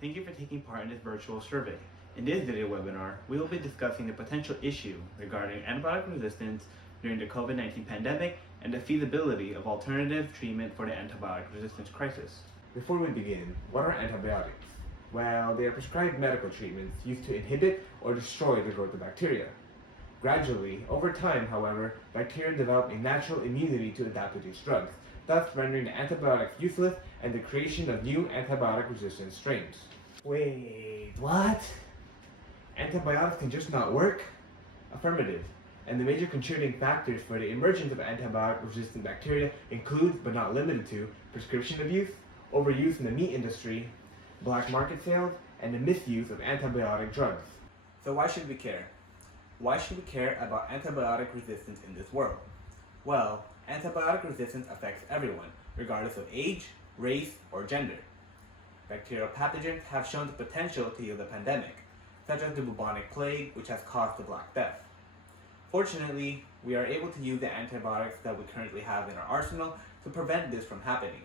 Thank you for taking part in this virtual survey. In this video webinar, we will be discussing the potential issue regarding antibiotic resistance during the COVID-19 pandemic and the feasibility of alternative treatment for the antibiotic resistance crisis. Before we begin, what are antibiotics? Well, they are prescribed medical treatments used to inhibit or destroy the growth of bacteria. Gradually, over time, however, bacteria develop a natural immunity to adapt to these drugs, thus rendering the antibiotics useless and the creation of new antibiotic-resistant strains. Wait, what? Antibiotics can just not work? Affirmative. And the major contributing factors for the emergence of antibiotic-resistant bacteria includes, but not limited to, prescription abuse, overuse in the meat industry, black market sales, and the misuse of antibiotic drugs. So why should we care? Why should we care about antibiotic resistance in this world? Well, antibiotic resistance affects everyone, regardless of age, race, or gender. Bacterial pathogens have shown the potential to heal the pandemic, such as the bubonic plague, which has caused the Black Death. Fortunately, we are able to use the antibiotics that we currently have in our arsenal to prevent this from happening.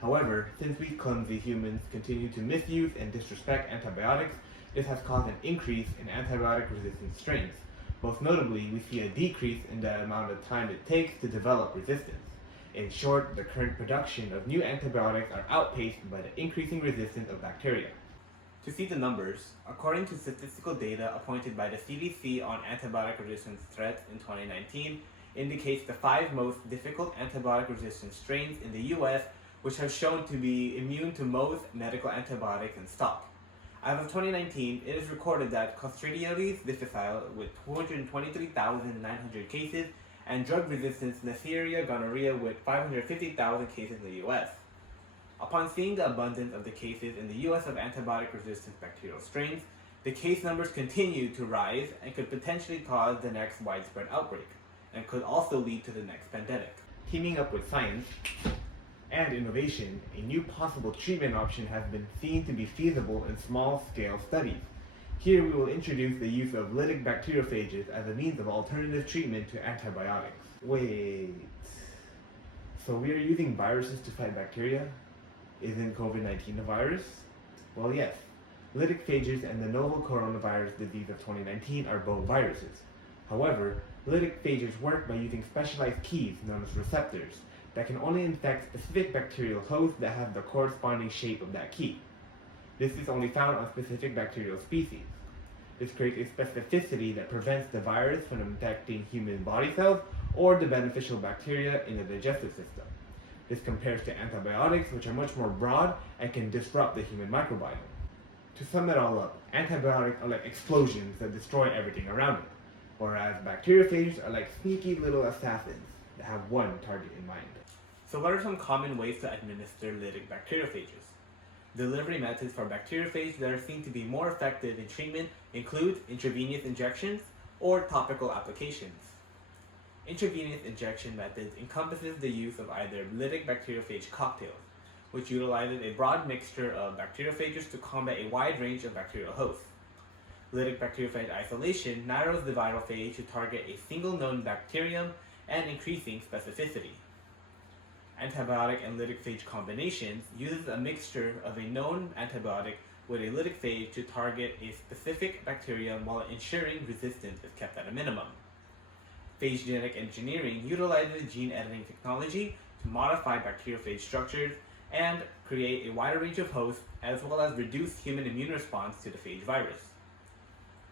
However, since we clumsy humans continue to misuse and disrespect antibiotics, this has caused an increase in antibiotic-resistant strains. Most notably, we see a decrease in the amount of time it takes to develop resistance. In short, the current production of new antibiotics are outpaced by the increasing resistance of bacteria. To see the numbers, according to statistical data appointed by the CDC on antibiotic resistance threats in 2019, indicates the 5 most difficult antibiotic-resistant strains in the US, which have shown to be immune to most medical antibiotics in stock. As of 2019, it is recorded that Clostridioides difficile with 223,900 cases and drug-resistant Neisseria gonorrhea with 550,000 cases in the US. Upon seeing the abundance of the cases in the US of antibiotic-resistant bacterial strains, the case numbers continue to rise and could potentially cause the next widespread outbreak, and could also lead to the next pandemic. Teaming up with science and innovation, a new possible treatment option has been seen to be feasible in small-scale studies. Here we will introduce the use of lytic bacteriophages as a means of alternative treatment to antibiotics. Wait, so we are using viruses to fight bacteria? Isn't COVID-19 a virus? Well, yes. Lytic phages and the novel coronavirus disease of 2019 are both viruses. However, lytic phages work by using specialized keys known as receptors that can only infect specific bacterial hosts that have the corresponding shape of that key. This is only found on specific bacterial species. This creates a specificity that prevents the virus from infecting human body cells or the beneficial bacteria in the digestive system. This compares to antibiotics, which are much more broad and can disrupt the human microbiome. To sum it all up, antibiotics are like explosions that destroy everything around it, whereas bacteriophages are like sneaky little assassins that have one target in mind. So what are some common ways to administer lytic bacteriophages? Delivery methods for bacteriophages that are seen to be more effective in treatment include intravenous injections or topical applications. Intravenous injection methods encompasses the use of either lytic bacteriophage cocktails, which utilizes a broad mixture of bacteriophages to combat a wide range of bacterial hosts. Lytic bacteriophage isolation narrows the viral phage to target a single known bacterium and increasing specificity. Antibiotic and lytic phage combinations uses a mixture of a known antibiotic with a lytic phage to target a specific bacterium while ensuring resistance is kept at a minimum. Phage genetic engineering utilizes gene editing technology to modify bacteriophage structures and create a wider range of hosts, as well as reduce human immune response to the phage virus.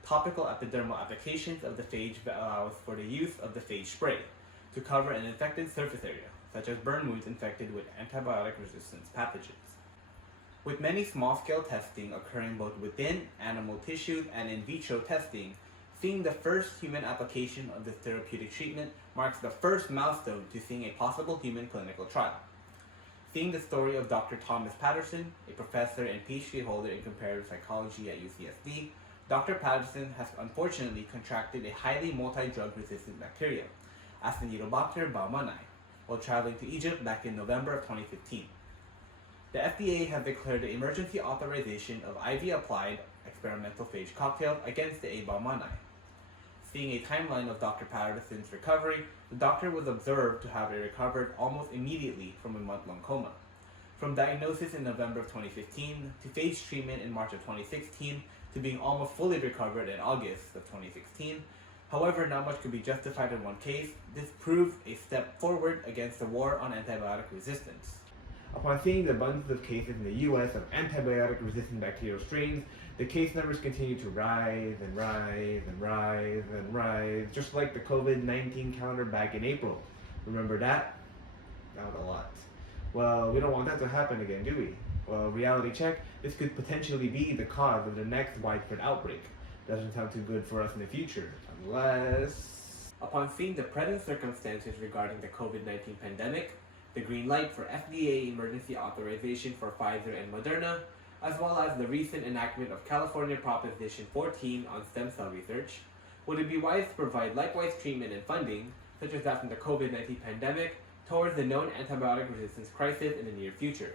Topical epidermal applications of the phage allows for the use of the phage spray to cover an infected surface area, such as burn wounds infected with antibiotic-resistant pathogens. With many small-scale testing occurring both within animal tissues and in vitro testing, seeing the first human application of this therapeutic treatment marks the first milestone to seeing a possible human clinical trial. Seeing the story of Dr. Thomas Patterson, a professor and PhD holder in comparative psychology at UCSD, Dr. Patterson has unfortunately contracted a highly multi-drug resistant bacteria, Acinetobacter baumannii, while traveling to Egypt back in November of 2015. The FDA has declared the emergency authorization of IV-applied experimental phage cocktails against the A. baumannii. Seeing a timeline of Dr. Patterson's recovery, the doctor was observed to have recovered almost immediately from a month-long coma. From diagnosis in November of 2015 to phage treatment in March of 2016 to being almost fully recovered in August of 2016. However, not much could be justified in one case. This proved a step forward against the war on antibiotic resistance. Upon seeing the abundance of cases in the US of antibiotic-resistant bacterial strains, the case numbers continue to rise and rise and rise and rise, just like the COVID-19 counter back in April. Remember that? That was a lot. Well, we don't want that to happen again, do we? Well, reality check, this could potentially be the cause of the next widespread outbreak. Doesn't sound too good for us in the future, unless... Upon seeing the present circumstances regarding the COVID-19 pandemic, the green light for FDA emergency authorization for Pfizer and Moderna, as well as the recent enactment of California Proposition 14 on stem cell research, would it be wise to provide likewise treatment and funding, such as that from the COVID-19 pandemic, towards the known antibiotic resistance crisis in the near future?